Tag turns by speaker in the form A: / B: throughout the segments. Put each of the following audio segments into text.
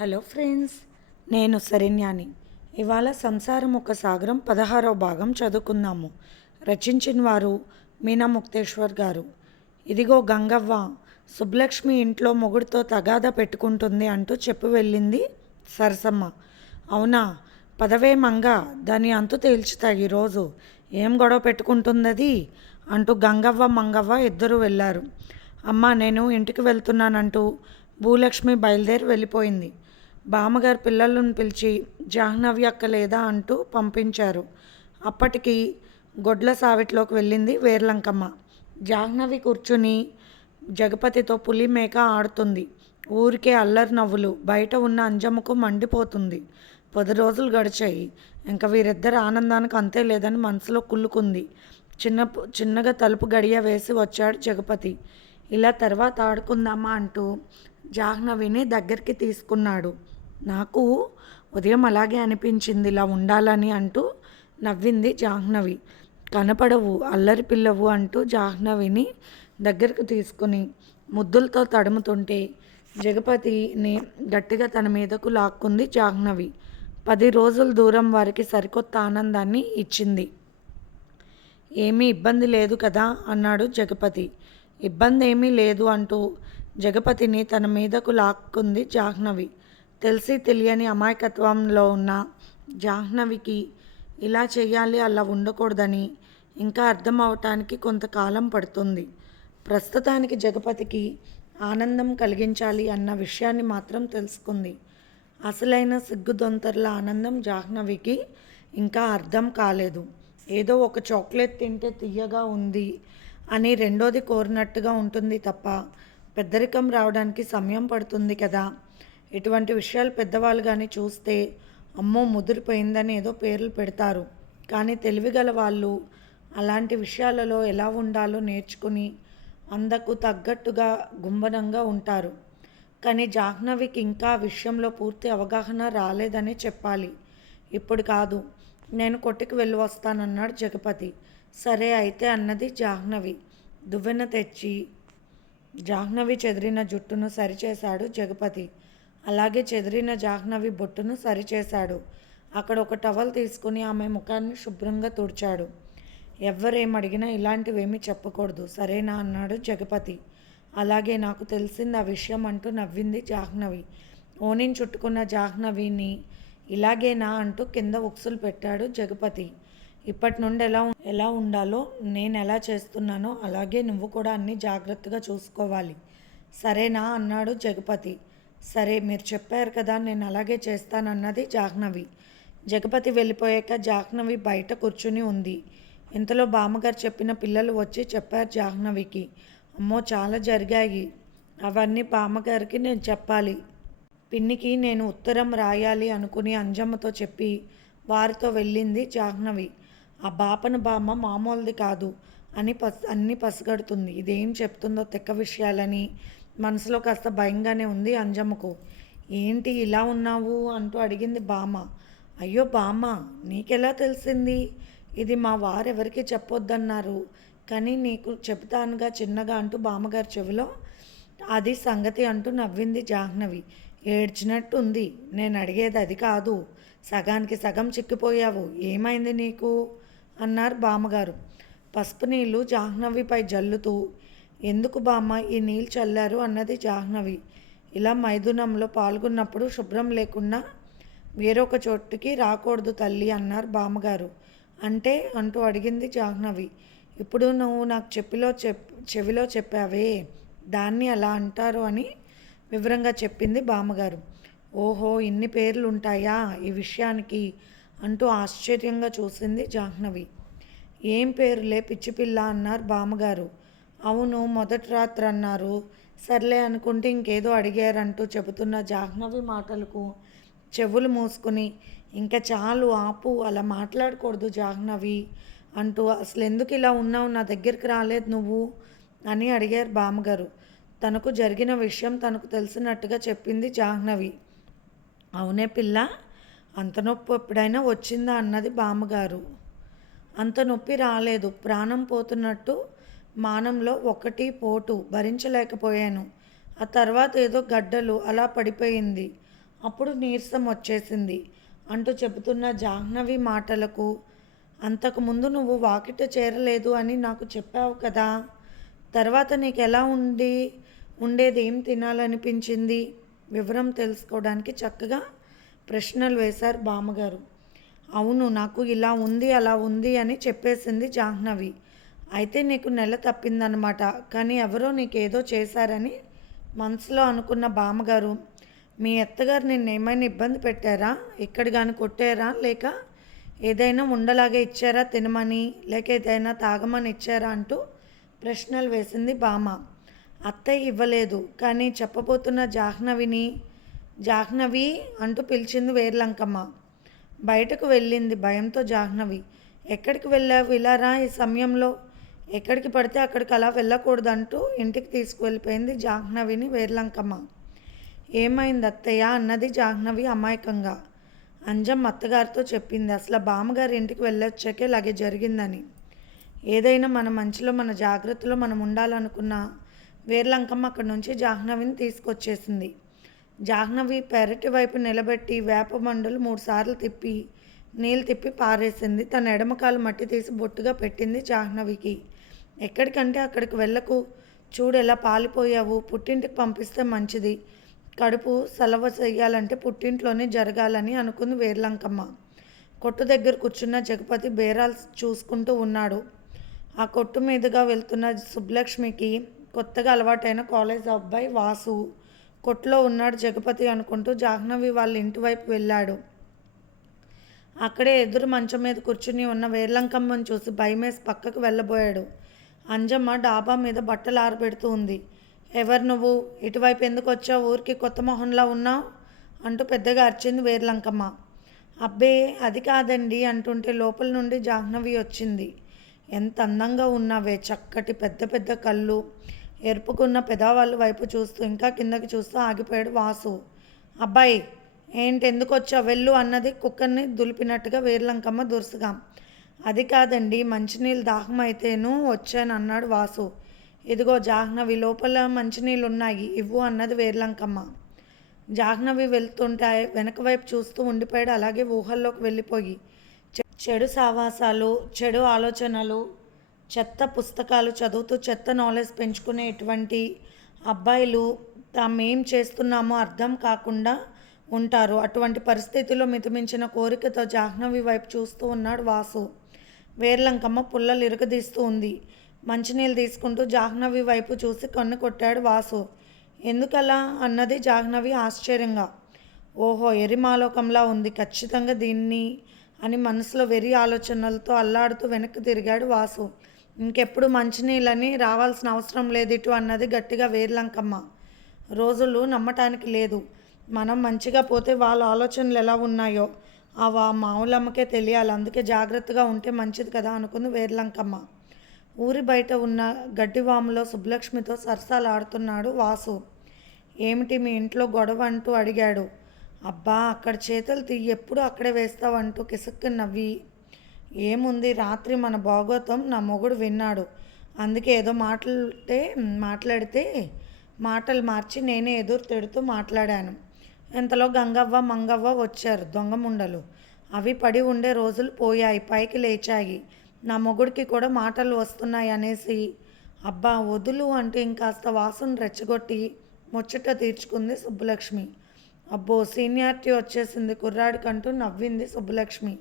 A: Hello friends నేను శరణ్యాని. ఇవాళ సంసారం ఒక సాగరం పదహారవ భాగం చదువుకుందాము. రచించిన వారు మీనా ముక్తేశ్వర్ గారు. ఇదిగో గంగవ్వ సుబ్బలక్ష్మి ఇంట్లో మొగుడితో తగాదా పెట్టుకుంటుంది అంటూ చెప్పి వెళ్ళింది సరసమ్మ. అవునా? పదవే మంగ దాని అంతు తేల్చుతా ఈరోజు ఏం గొడవ పెట్టుకుంటుందది? అంటూ గంగవ్వ మంగవ్వ ఇద్దరు వెళ్ళారు. అమ్మ నేను ఇంటికి వెళ్తున్నానంటూ భూలక్ష్మి బయలుదేరి వెళ్ళిపోయింది. బామ్మగారు పిల్లలను పిలిచి జాహ్నవి అక్క లేదా? అంటూ పంపించారు. అప్పటికి గొడ్ల సావిట్లోకి వెళ్ళింది వేర్లంకమ్మ. జాహ్నవి కూర్చుని జగపతితో పులి మేక ఆడుతుంది. ఊరికే అల్లరి నవ్వులు బయట ఉన్న అంజమ్మకు మండిపోతుంది. పది రోజులు గడిచాయి. ఇంకా వీరిద్దరు ఆనందానికి అంతే లేదని మనసులో కుళ్ళుకుంది. చిన్న చిన్నగా తలుపు గడియ వేసి వచ్చాడు జగపతి. ఇలా తర్వాత ఆడుకుందామా? అంటూ జాహ్నవిని దగ్గరికి తీసుకున్నాడు. నాకు ఉదయం అలాగే అనిపించింది ఇలా ఉండాలని అంటూ నవ్వింది జాహ్నవి. కనపడవు అల్లరి పిల్లవు అంటూ జాహ్నవిని దగ్గరకు తీసుకుని ముద్దులతో తడుముతుంటే జగపతిని గట్టిగా తన మీదకు లాక్కుంది జాహ్నవి. పది రోజుల దూరం వారికి సరికొత్త ఆనందాన్ని ఇచ్చింది. ఏమీ ఇబ్బంది లేదు కదా అన్నాడు జగపతి. ఇబ్బంది ఏమీ లేదు అంటూ జగపతిని తన మీదకు లాక్కుంది జాహ్నవి. తెలిసి తెలియని అమాయకత్వంలో ఉన్న జాహ్నవికి ఇలా చేయాలి అలా ఉండకూడదని ఇంకా అర్థం అవటానికి కొంతకాలం పడుతుంది. ప్రస్తుతానికి జగపతికి ఆనందం కలిగించాలి అన్న విషయాన్ని మాత్రం తెలుసుకుంది. అసలైన సిగ్గుదొంతర్ల ఆనందం జాహ్నవికి ఇంకా అర్థం కాలేదు. ఏదో ఒక చాక్లెట్ తింటే తీయగా ఉంది అని రెండోది కోరినట్టుగా ఉంటుంది తప్ప పెద్దరికం రావడానికి సమయం పడుతుంది కదా. ఇటువంటి విషయాలు పెద్దవాళ్ళు కానీ చూస్తే అమ్మో ముదిరిపోయిందని ఏదో పేర్లు పెడతారు. కానీ తెలివిగల వాళ్ళు అలాంటి విషయాలలో ఎలా ఉండాలో నేర్చుకుని అందకు తగ్గట్టుగా గుంభనంగా ఉంటారు. కానీ జాహ్నవికి ఇంకా విషయంలో పూర్తి అవగాహన రాలేదనే చెప్పాలి. ఇప్పుడు కాదు. నేను కొట్టుకు వెళ్ళి వస్తానన్నాడు జగపతి. సరే అయితే అన్నది జాహ్నవి. దువ్వెన తెచ్చి జాహ్నవి చెదిరిన జుట్టును సరిచేశాడు జగపతి. అలాగే చెదిరిన జాహ్నవి బొట్టును సరిచేశాడు. అక్కడ ఒక టవల్ తీసుకుని ఆమె ముఖాన్ని శుభ్రంగా తుడిచాడు. ఎవ్వరేమడిగినా ఇలాంటివేమీ చెప్పకూడదు. సరేనా? అన్నాడు జగపతి. అలాగే నాకు తెలిసింది ఆ విషయం అంటూ నవ్వింది జాహ్నవి. ఓనిని చుట్టుకున్న జాహ్నవిని ఇలాగేనా అంటూ కింద ఉక్సులు పెట్టాడు జగపతి. ఇప్పటి నుండి ఎలా ఎలా ఉండాలో నేను ఎలా చేస్తున్నానో అలాగే నువ్వు కూడా అన్ని జాగ్రత్తగా చూసుకోవాలి. సరేనా? అన్నాడు జగపతి. సరే మీరు చెప్పారు కదా నేను అలాగే చేస్తానన్నది జాహ్నవి. జగపతి వెళ్ళిపోయాక జాహ్నవి బయట కూర్చుని ఉంది. ఇంతలో బామ్మగారు చెప్పిన పిల్లలు వచ్చి చెప్పారు జాహ్నవికి. అమ్మో చాలా జరిగాయి. అవన్నీ బామ్మగారికి నేను చెప్పాలి. పిన్నికి నేను ఉత్తరం రాయాలి అనుకుని అంజమ్మతో చెప్పి వారితో వెళ్ళింది జాహ్నవి. ఆ బాపన బామ్మ మామూలుది కాదు అని పస్ అన్నీ పసిగడుతుంది. ఇదేం చెప్తుందో తెక్క విషయాలని మనసులో కాస్త భయంగానే ఉంది అంజమ్మకు. ఏంటి ఇలా ఉన్నావు? అంటూ అడిగింది బామ్మ. అయ్యో బామ్మ నీకెలా తెలిసింది? ఇది మా వారెవరికి చెప్పొద్దన్నారు. కానీ నీకు చెప్తానుగా చిన్నగా అంటూ బామ్మగారి చెవిలో అది సంగతి అంటూ నవ్వింది జాహ్నవి. ఏడ్చినట్టు ఉంది నేను అడిగేది అది కాదు. సగానికి సగం చిక్కిపోయావు. ఏమైంది నీకు? అన్నారు బామ్మగారు. పసుపు నీళ్ళు జాహ్నవిపై జల్లుతూ ఎందుకు బామ్మ ఈ నీళ్ళు చల్లారు అన్నది జాహ్నవి. ఇలా మైథునంలో పాల్గొన్నప్పుడు శుభ్రం లేకుండా వేరొక చోటుకి రాకూడదు తల్లి అన్నారు బామ్మగారు. అంటే అంటూ అడిగింది జాహ్నవి. ఇప్పుడు నువ్వు నాకు చెప్పిలో చెప్ చెవిలో చెప్పావే. దాన్ని అలా అంటారు అని వివరంగా చెప్పింది బామ్మగారు. ఓహో ఇన్ని పేర్లు ఉంటాయా ఈ విషయానికి? అంటూ ఆశ్చర్యంగా చూసింది జాహ్నవి. ఏం పేరులే పిచ్చిపిల్ల అన్నారు బామ్మగారు. అవును మొదటి రాత్రి అన్నారు సర్లే అనుకుంటే ఇంకేదో అడిగారంటూ చెబుతున్న జాహ్నవి మాటలకు చెవులు మూసుకుని ఇంకా చాలు ఆపు అలా మాట్లాడకూడదు జాహ్నవి అంటూ అసలు ఎందుకు ఇలా ఉన్నావు? నా దగ్గరికి రాలేదు నువ్వు అని అడిగారు బామ్మగారు. తనకు జరిగిన విషయం తనకు తెలిసినట్టుగా చెప్పింది జాహ్నవి. అవునే పిల్ల అంత నొప్పి ఎప్పుడైనా వచ్చిందా? అన్నది బామ్మగారు. అంత నొప్పి రాలేదు ప్రాణం పోతున్నట్టు మానంలో ఒకటి పోటు భరించలేకపోయాను. ఆ తర్వాత ఏదో గడ్డలు అలా పడిపోయింది. అప్పుడు నీరసం వచ్చేసింది. అంటూ చెబుతున్న జాహ్నవి మాటలకు అంతకుముందు నువ్వు వాకిట చేరలేదు అని నాకు చెప్పావు కదా. తర్వాత నీకు ఎలా ఉండి ఉండేది ఏం తినాలనిపించింది? వివరం తెలుసుకోవడానికి చక్కగా ప్రశ్నలు వేశారు బామ్మగారు. అవును నాకు ఇలా ఉంది అలా ఉంది అని చెప్పేసింది జాహ్నవి. అయితే నీకు నెల తప్పిందనమాట కానీ ఎవరో నీకేదో చేశారని మనసులో అనుకున్న బామ్మగారు మీ అత్తగారు నిన్ను ఏమైనా ఇబ్బంది పెట్టారా? ఇక్కడ కానీ కొట్టారా? లేక ఏదైనా ఉండలాగే ఇచ్చారా తినమని లేక ఏదైనా తాగమని ఇచ్చారా అంటూ ప్రశ్నలు వేసింది బామ్మ. అత్తయ్య ఇవ్వలేదు కానీ చెప్పబోతున్న జాహ్నవిని జాహ్నవి అంటూ పిలిచింది వేర్లంకమ్మ. బయటకు వెళ్ళింది భయంతో జాహ్నవి. ఎక్కడికి వెళ్ళావు? ఇలారా ఈ సమయంలో. ఎక్కడికి పడితే అక్కడికి అలా వెళ్ళకూడదంటూ ఇంటికి తీసుకువెళ్ళిపోయింది జాహ్నవిని వేర్లంకమ్మ. ఏమైంది అత్తయ్య? అన్నది జాహ్నవి అమాయకంగా. అంజం అత్తగారితో చెప్పింది. అసలు బామ్మగారి ఇంటికి వెళ్ళొచ్చాకే ఇలాగే జరిగిందని. ఏదైనా మన మంచిలో మన జాగ్రత్తలో మనం ఉండాలనుకున్న వేర్లంకమ్మ అక్కడి నుంచి జాహ్నవిని తీసుకొచ్చేసింది. జాహ్నవి పెరటి వైపు నిలబెట్టి వేప మండలు మూడుసార్లు తిప్పి నీళ్ళు తిప్పి పారేసింది. తన ఎడమకాలు మట్టి తీసి బొట్టుగా పెట్టింది జాహ్నవికి. ఎక్కడికంటే అక్కడికి వెళ్ళకు. చూడు ఎలా పాలిపోయావు. పుట్టింటికి పంపిస్తే మంచిది. కడుపు సెలవు చెయ్యాలంటే పుట్టింట్లోనే జరగాలని అనుకుంది వేర్లంకమ్మ. కొట్టు దగ్గర కూర్చున్న జగపతి బేరాలు చూసుకుంటూ ఉన్నాడు. ఆ కొట్టు మీదుగా వెళ్తున్న సుబ్బలక్ష్మికి కొత్తగా అలవాటైన కాలేజ్ అబ్బాయి వాసు. కొట్లో ఉన్నాడు జగపతి అనుకుంటూ జాహ్నవి వాళ్ళ ఇంటి వైపు వెళ్ళాడు. అక్కడే ఎదురు మంచం మీద కూర్చుని ఉన్న వేర్లంకమ్మను చూసి భయమేసి పక్కకు వెళ్ళబోయాడు. అంజమ్మ డాబా మీద బట్టలు ఆరబెడుతూ ఉంది. ఎవరు నువ్వు? ఇటువైపు ఎందుకు వచ్చావు? ఊరికి కొత్త మొహంలా ఉన్నావు? అంటూ పెద్దగా అరిచింది వేర్లంకమ్మ. అబ్బే అది కాదండి అంటుంటే లోపల నుండి జాహ్నవి వచ్చింది. ఎంత అందంగా ఉన్నావే చక్కటి పెద్ద పెద్ద కళ్ళు. ఎరుపుకున్న పెదవాళ్ళ వైపు చూస్తూ ఇంకా కిందకి చూస్తూ ఆగిపోయాడు వాసు. అబ్బాయి ఏంటి ఎందుకు వచ్చావు? వెళ్ళు అన్నది కుక్కర్ని దులిపినట్టుగా వేర్లంకమ్మ దురుసుగా. అది కాదండి మంచినీళ్ళు దాహం అయితేను వచ్చాను అన్నాడు వాసు. ఇదిగో జాహ్నవి లోపల మంచినీళ్ళు ఉన్నాయి ఇవ్వు అన్నది వేర్లంకమ్మ. జాహ్నవి వెళ్తుంటే వెనక వైపు చూస్తూ ఉండిపోయాడు అలాగే ఊహల్లోకి వెళ్ళిపోయి. చె- చెడు సావాసాలు చెడు ఆలోచనలు చెత్త పుస్తకాలు చదువుతూ చెత్త నాలెడ్జ్ పెంచుకునే ఇటువంటి అబ్బాయిలు తామేం చేస్తున్నామో అర్థం కాకుండా ఉంటారు. అటువంటి పరిస్థితిలో మితిమించిన కోరికతో జాహ్నవి వైపు చూస్తూ ఉన్నాడు వాసు. వేర్లంకమ్మ పుల్లలు ఇరుకదీస్తూ ఉంది. మంచినీళ్ళు తీసుకుంటూ జాహ్నవి వైపు చూసి కన్ను కొట్టాడు వాసు. ఎందుకలా? అన్నది జాహ్నవి ఆశ్చర్యంగా. ఓహో ఎరిమాలోకంలా ఉంది ఖచ్చితంగా దీన్ని అని మనసులో వెరి ఆలోచనలతో అల్లాడుతూ వెనక్కి తిరిగాడు వాసు. ఇంకెప్పుడు మంచినీళ్ళని రావాల్సిన అవసరం లేదు ఇటు అన్నది గట్టిగా వేర్లంకమ్మ. రోజులు నమ్మటానికి లేదు. మనం మంచిగా పోతే వాళ్ళ ఆలోచనలు ఎలా ఉన్నాయో? ఆ వా మామూలమ్మకే తెలియాలి. అందుకే జాగ్రత్తగా ఉంటే మంచిది కదా అనుకుంది వేర్లంకమ్మ. ఊరి బయట ఉన్న గడ్డివాములో సుబ్బలక్ష్మితో సరసాలు ఆడుతున్నాడు వాసు. ఏమిటి మీ ఇంట్లో గొడవ అంటూ అడిగాడు. అబ్బా అక్కడ చేతులు తీయి ఎప్పుడు అక్కడే వేస్తావంటూ కిసుక్కు నవ్వి. ఏముంది రాత్రి మన భాగోతం నా మొగుడు విన్నాడు. అందుకే ఏదో మాట్లాడితే మాట్లాడితే మాటలు మార్చి నేనే ఎదురు తిడుతూ మాట్లాడాను. ఇంతలో గంగవ్వ మంగవ్వ వచ్చారు దొంగముండలు అవి పడి ఉండే రోజులు పోయాయి పైకి లేచాయి. నా మొగుడికి కూడా మాటలు వస్తున్నాయి అనేసి. అబ్బా వదులు అంటే ఇంకాస్త వాసును రెచ్చగొట్టి ముచ్చట తీర్చుకుంది సుబ్బలక్ష్మి. అబ్బో సీనియారిటీ వచ్చేసింది కుర్రాడికంటూ నవ్వింది సుబ్బలక్ష్మి.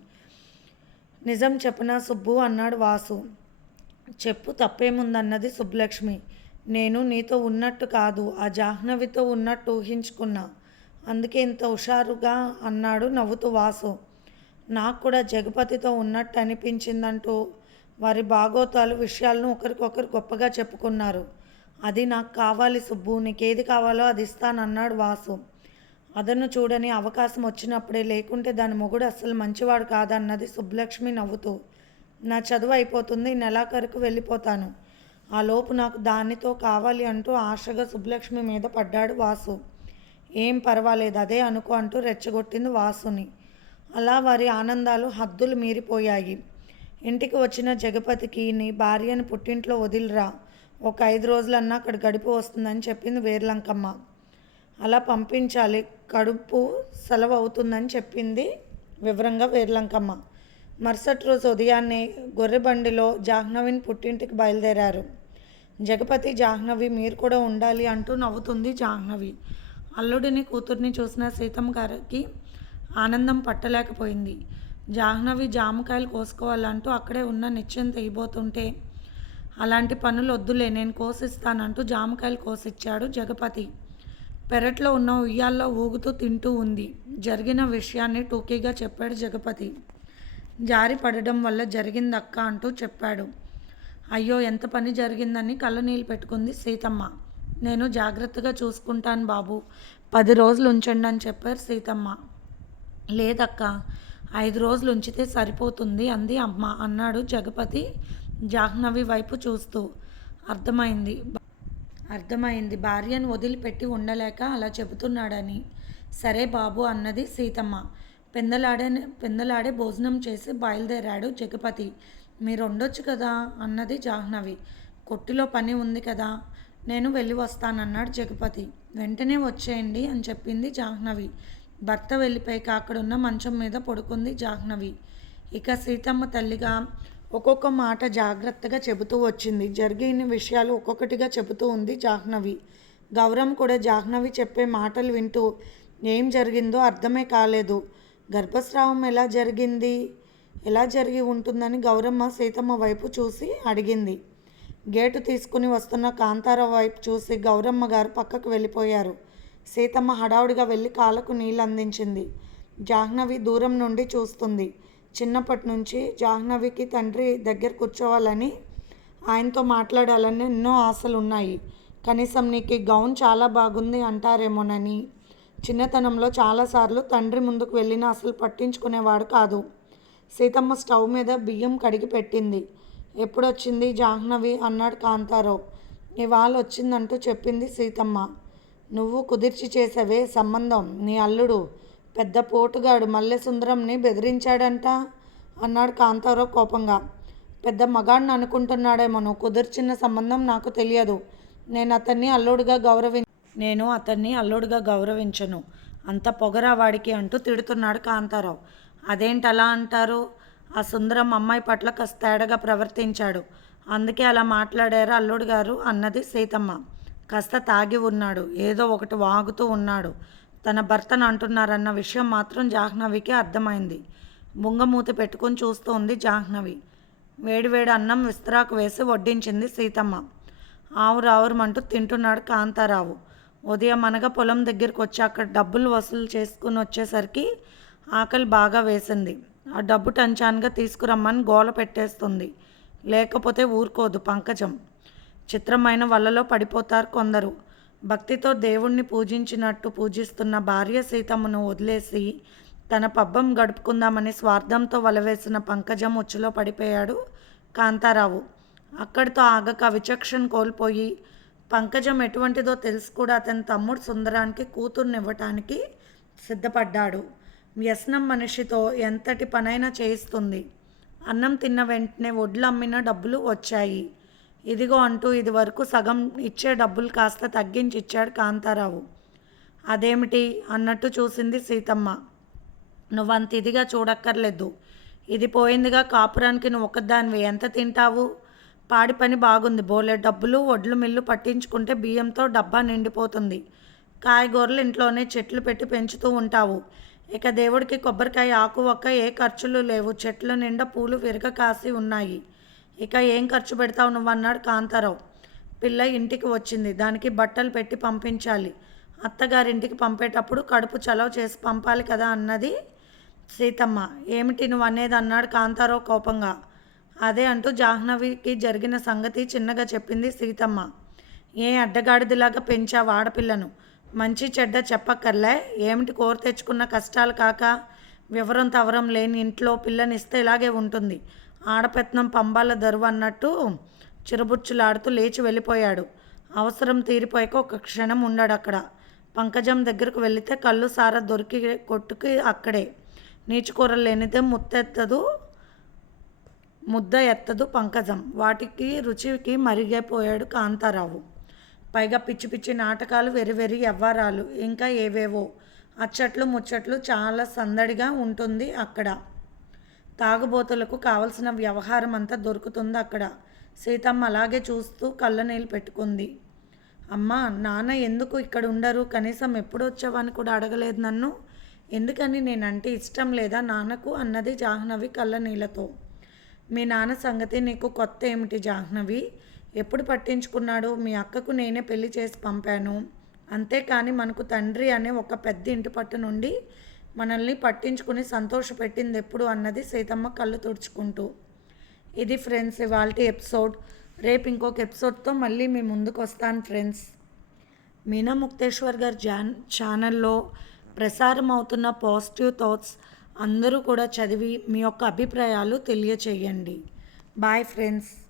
A: నిజం చెప్పనా సుబ్బు? అన్నాడు వాసు. చెప్పు తప్పేముందన్నది సుబ్బలక్ష్మి. నేను నీతో ఉన్నట్టు కాదు ఆ జాహ్నవితో ఉన్నట్టు ఊహించుకున్నా. అందుకే ఇంత హుషారుగా అన్నాడు నవ్వుతూ వాసు. నాకు కూడా జగపతితో ఉన్నట్టు అనిపించిందంటూ వారి బాగోతాలు విషయాలను ఒకరికొకరు గొప్పగా చెప్పుకున్నారు. అది నాకు కావాలి సుబ్బు నీకేది కావాలో అది ఇస్తానన్నాడు వాసు. అదను చూడని అవకాశం వచ్చినప్పుడే లేకుంటే దాని మొగుడు అస్సలు మంచివాడు కాదన్నది సుబ్బలక్ష్మి నవ్వుతూ నా చదువు అయిపోతుంది నెలాఖరుకు వెళ్ళిపోతాను. ఆ లోపు నాకు దానితో కావాలి అంటూ ఆశగా సుబ్బలక్ష్మి మీద పడ్డాడు వాసు. ఏం పర్వాలేదు అదే అనుకో అంటూ రెచ్చగొట్టింది వాసుని. అలా వారి ఆనందాలు హద్దులు మీరిపోయాయి. ఇంటికి వచ్చిన జగపతికి నీ భార్యని పుట్టింట్లో వదిలిరా. ఒక ఐదు రోజులన్నా అక్కడ గడిపి వస్తుందని చెప్పింది వేర్లంకమ్మ. అలా పంపించాలి కడుపు సెలవు అవుతుందని చెప్పింది వివరంగా వేర్లంకమ్మ. మరుసటి రోజు ఉదయాన్నే గొర్రెబండిలో జాహ్నవిని పుట్టింటికి బయలుదేరారు. జగపతి జాహ్నవి మీరు కూడా ఉండాలి అంటూ నవ్వుతుంది జాహ్నవి. అల్లుడిని కూతుర్ని చూసిన సీతమ్మ గారికి ఆనందం పట్టలేకపోయింది. జాహ్నవి జామకాయలు కోసుకోవాలంటూ అక్కడే ఉన్న నిశ్చింత తెగిపోతుంటే అలాంటి పనులు వద్దులే నేను కోసిస్తానంటూ జామకాయలు కోసిచ్చాడు జగపతి. పెరట్లో ఉన్న ఉయ్యాల్లో ఊగుతూ తింటూ ఉంది. జరిగిన విషయాన్ని టూకీగా చెప్పాడు జగపతి. జారి పడడం వల్ల జరిగిందక్క అంటూ చెప్పాడు. అయ్యో ఎంత పని జరిగిందని కళ్ళనీళ్ళు పెట్టుకుంది సీతమ్మ. నేను జాగ్రత్తగా చూసుకుంటాను బాబు. పది రోజులు ఉంచండి అని చెప్పారు సీతమ్మ. లేదక్క ఐదు రోజులు ఉంచితే సరిపోతుంది అంది అమ్మ అన్నాడు జగపతి జాహ్నవి వైపు చూస్తూ. అర్థమైంది. అర్థమైంది. భార్యను వదిలిపెట్టి ఉండలేక అలా చెబుతున్నాడని. సరే బాబు అన్నది సీతమ్మ. పెందలాడే పెందలాడే భోజనం చేసి బయలుదేరాడు జగపతి. మీరు ఉండొచ్చు కదా? అన్నది జాహ్నవి. కొట్టిలో పని ఉంది కదా? నేను వెళ్ళి వస్తానన్నాడు జగపతి. వెంటనే వచ్చేయండి అని చెప్పింది జాహ్నవి. భర్త వెళ్ళిపోయాక అక్కడున్న మంచం మీద పడుకుంది జాహ్నవి. ఇక సీతమ్మ తల్లిగా ఒక్కొక్క మాట జాగ్రత్తగా చెబుతూ వచ్చింది. జరిగిన విషయాలు ఒక్కొక్కటిగా చెబుతూ ఉంది జాహ్నవి. గౌరవం కూడా జాహ్నవి చెప్పే మాటలు వింటూ ఏం జరిగిందో అర్థమే కాలేదు. గర్భస్రావం ఎలా జరిగింది? ఎలా జరిగి ఉంటుందని గౌరమ్మ సీతమ్మ వైపు చూసి అడిగింది. గేటు తీసుకుని వస్తున్న కాంతారావు వైపు చూసి గౌరమ్మ గారు పక్కకు వెళ్ళిపోయారు. సీతమ్మ హడావుడిగా వెళ్ళి కాళ్ళకు నీళ్ళు అందించింది జాహ్నవి దూరం నుండి చూస్తుంది. చిన్నప్పటి నుంచి జాహ్నవికి తండ్రి దగ్గర కూర్చోవాలని ఆయనతో మాట్లాడాలని ఎన్నో ఆశలు ఉన్నాయి కనీసం నీకు గౌన్ చాలా బాగుంది అంటారేమోనని. చిన్నతనంలో చాలాసార్లు తండ్రి ముందుకు వెళ్ళినా అసలు పట్టించుకునేవాడు కాదు. సీతమ్మ స్టవ్ మీద బియ్యం కడిగి పెట్టింది. ఎప్పుడొచ్చింది జాహ్నవి? అన్నాడు కాంతారావు. ఇవాళ వచ్చిందంటూ చెప్పింది సీతమ్మ. నువ్వు కుదిర్చి చేసవే సంబంధం నీ అల్లుడు పెద్ద పోటుగాడు మల్లెసుందరంని బెదిరించాడంట? అన్నాడు కాంతారావు కోపంగా. పెద్ద మగాడిని అనుకుంటున్నాడేమో నువ్వు కుదిర్చిన సంబంధం నాకు తెలియదు. నేను అతన్ని అల్లుడుగా గౌరవి నేను అతన్ని అల్లుడుగా గౌరవించను. అంత పొగరా వాడికి అంటూ తిడుతున్నాడు కాంతారావు. అదేంటి అలా అంటారు? ఆ సుందరం అమ్మాయి పట్ల కాస్త తేడాగా ప్రవర్తించాడు. అందుకే అలా మాట్లాడారు అల్లుడు గారు అన్నది సీతమ్మ. కాస్త తాగి ఉన్నాడు. ఏదో ఒకటి వాగుతూ ఉన్నాడు. తన భర్తను అంటున్నారన్న విషయం మాత్రం జాహ్నవికి అర్థమైంది. బుంగమూతి పెట్టుకుని చూస్తోంది జాహ్నవి. వేడివేడి అన్నం విస్తరాకు వేసి వడ్డించింది సీతమ్మ. ఆవురావురమంటూ తింటున్నాడు కాంతారావు. ఉదయం అనగా పొలం దగ్గరికి వచ్చి అక్కడ డబ్బులు వసూలు చేసుకుని వచ్చేసరికి ఆకలి బాగా వేసింది. ఆ డబ్బు టంచాన్గా తీసుకురమ్మని గోల పెట్టేస్తుంది. లేకపోతే ఊరుకోదు పంకజం. చిత్రమైన వలలో పడిపోతారు కొందరు. భక్తితో దేవుణ్ణి పూజించినట్టు పూజిస్తున్న భార్య సీతమ్మను వదిలేసి తన పబ్బం గడుపుకుందామని స్వార్థంతో వలవేసిన పంకజం ఉచ్చులో పడిపోయాడు కాంతారావు. అక్కడితో ఆగక విచక్షణ కోల్పోయి పంకజం ఎటువంటిదో తెలుసు కూడా అతని తమ్ముడు సుందరానికి కూతుర్నివ్వటానికి సిద్ధపడ్డాడు. వ్యసనం మనిషితో ఎంతటి పనైనా చేయిస్తుంది. అన్నం తిన్న వెంటనే వడ్లు అమ్మిన డబ్బులు వచ్చాయి. ఇదిగో అంటూ ఇది వరకు సగం ఇచ్చే డబ్బులు కాస్త తగ్గించి ఇచ్చాడు కాంతారావు. అదేమిటి? అన్నట్టు చూసింది సీతమ్మ. నువ్వంత ఇదిగా చూడక్కర్లేదు. ఇది పోయిందిగా కాపురానికి నువ్వు ఒకదానివి ఎంత తింటావు? పాడి పని బాగుంది. బోలే డబ్బులు వడ్లు మిల్లు పట్టించుకుంటే బియ్యంతో డబ్బా నిండిపోతుంది. కాయగూరలు ఇంట్లోనే చెట్లు పెట్టి పెంచుతూ ఉంటావు. ఇక దేవుడికి కొబ్బరికాయ ఆకు ఒక్క ఏ ఖర్చులు లేవు. చెట్ల నిండా పూలు విరగ కాసి ఉన్నాయి. ఇక ఏం ఖర్చు పెడతావు నువ్వు అన్నాడు కాంతారావు. పిల్ల ఇంటికి వచ్చింది. దానికి బట్టలు పెట్టి పంపించాలి. అత్తగారింటికి పంపేటప్పుడు కడుపు చలవ చేసి పంపాలి కదా అన్నది సీతమ్మ. ఏమిటి నువ్వు అనేది అన్నాడు కాంతారావు కోపంగా. అదే అంటూ జాహ్నవికి జరిగిన సంగతి చిన్నగా చెప్పింది సీతమ్మ. ఏ అడ్డగాడిదిలాగా పెంచావు ఆడపిల్లను? మంచి చెడ్డ చెప్పక్కర్లే. ఏమిటి కోరి తెచ్చుకున్న కష్టాలు కాక వివరం తవరం లేని ఇంట్లో పిల్లనిస్తే ఇలాగే ఉంటుంది. ఆడపెత్నం పంబాల దరువు అన్నట్టు చిరుబుచ్చులాడుతూ లేచి వెళ్ళిపోయాడు. అవసరం తీరిపోయాక ఒక క్షణం ఉండాడు అక్కడ. పంకజం దగ్గరకు వెళితే కళ్ళు సారా దొరికి కొట్టుకి అక్కడే. నీచుకూర లేనిదే ముత్తెత్తదు ముద్ద ఎత్తదు పంకజం. వాటికి రుచికి మరిగిపోయాడు కాంతారావు. పైగా పిచ్చి పిచ్చి నాటకాలు వెరి వెరి వ్యవహారాలు ఇంకా ఏవేవో. అచ్చట్లు ముచ్చట్లు చాలా సందడిగా ఉంటుంది అక్కడ. తాగుబోతులకు కావలసిన వ్యవహారం అంతా దొరుకుతుంది అక్కడ. సీతమ్మ అలాగే చూస్తూ కళ్ళనీళ్ళు పెట్టుకుంది. అమ్మా నాన్న ఎందుకు ఇక్కడ ఉండరు? కనీసం ఎప్పుడు వచ్చావని కూడా అడగలేదు నన్ను. ఎందుకని నేనంటే ఇష్టం లేదా నాన్నకు అన్నది జాహ్నవి కళ్ళనీళ్ళతో. మీ నాన్న సంగతి నీకు కొత్త ఏమిటి జాహ్నవి? ఎప్పుడు పట్టించుకున్నాడు మీ అక్కకు నేనే పెళ్ళి చేసి పంపాను. అంతేకాని మనకు తండ్రి అనే ఒక పెద్ద ఇంటి పట్టు నుండి మనల్ని పట్టించుకుని సంతోషపెట్టింది ఎప్పుడు అన్నది సీతమ్మ కళ్ళు తుడుచుకుంటూ. ఇది ఫ్రెండ్స్ ఇవాళ ఎపిసోడ్. రేపు ఇంకొక ఎపిసోడ్తో మళ్ళీ మీ ముందుకు వస్తాను ఫ్రెండ్స్. మీనా ముక్తేశ్వర్ గారి జాన్ ఛానల్లో ప్రసారం అవుతున్న పాజిటివ్ థాట్స్ అందరూ కూడా చదివి మీ యొక్క అభిప్రాయాలు తెలియచేయండి. Bye friends.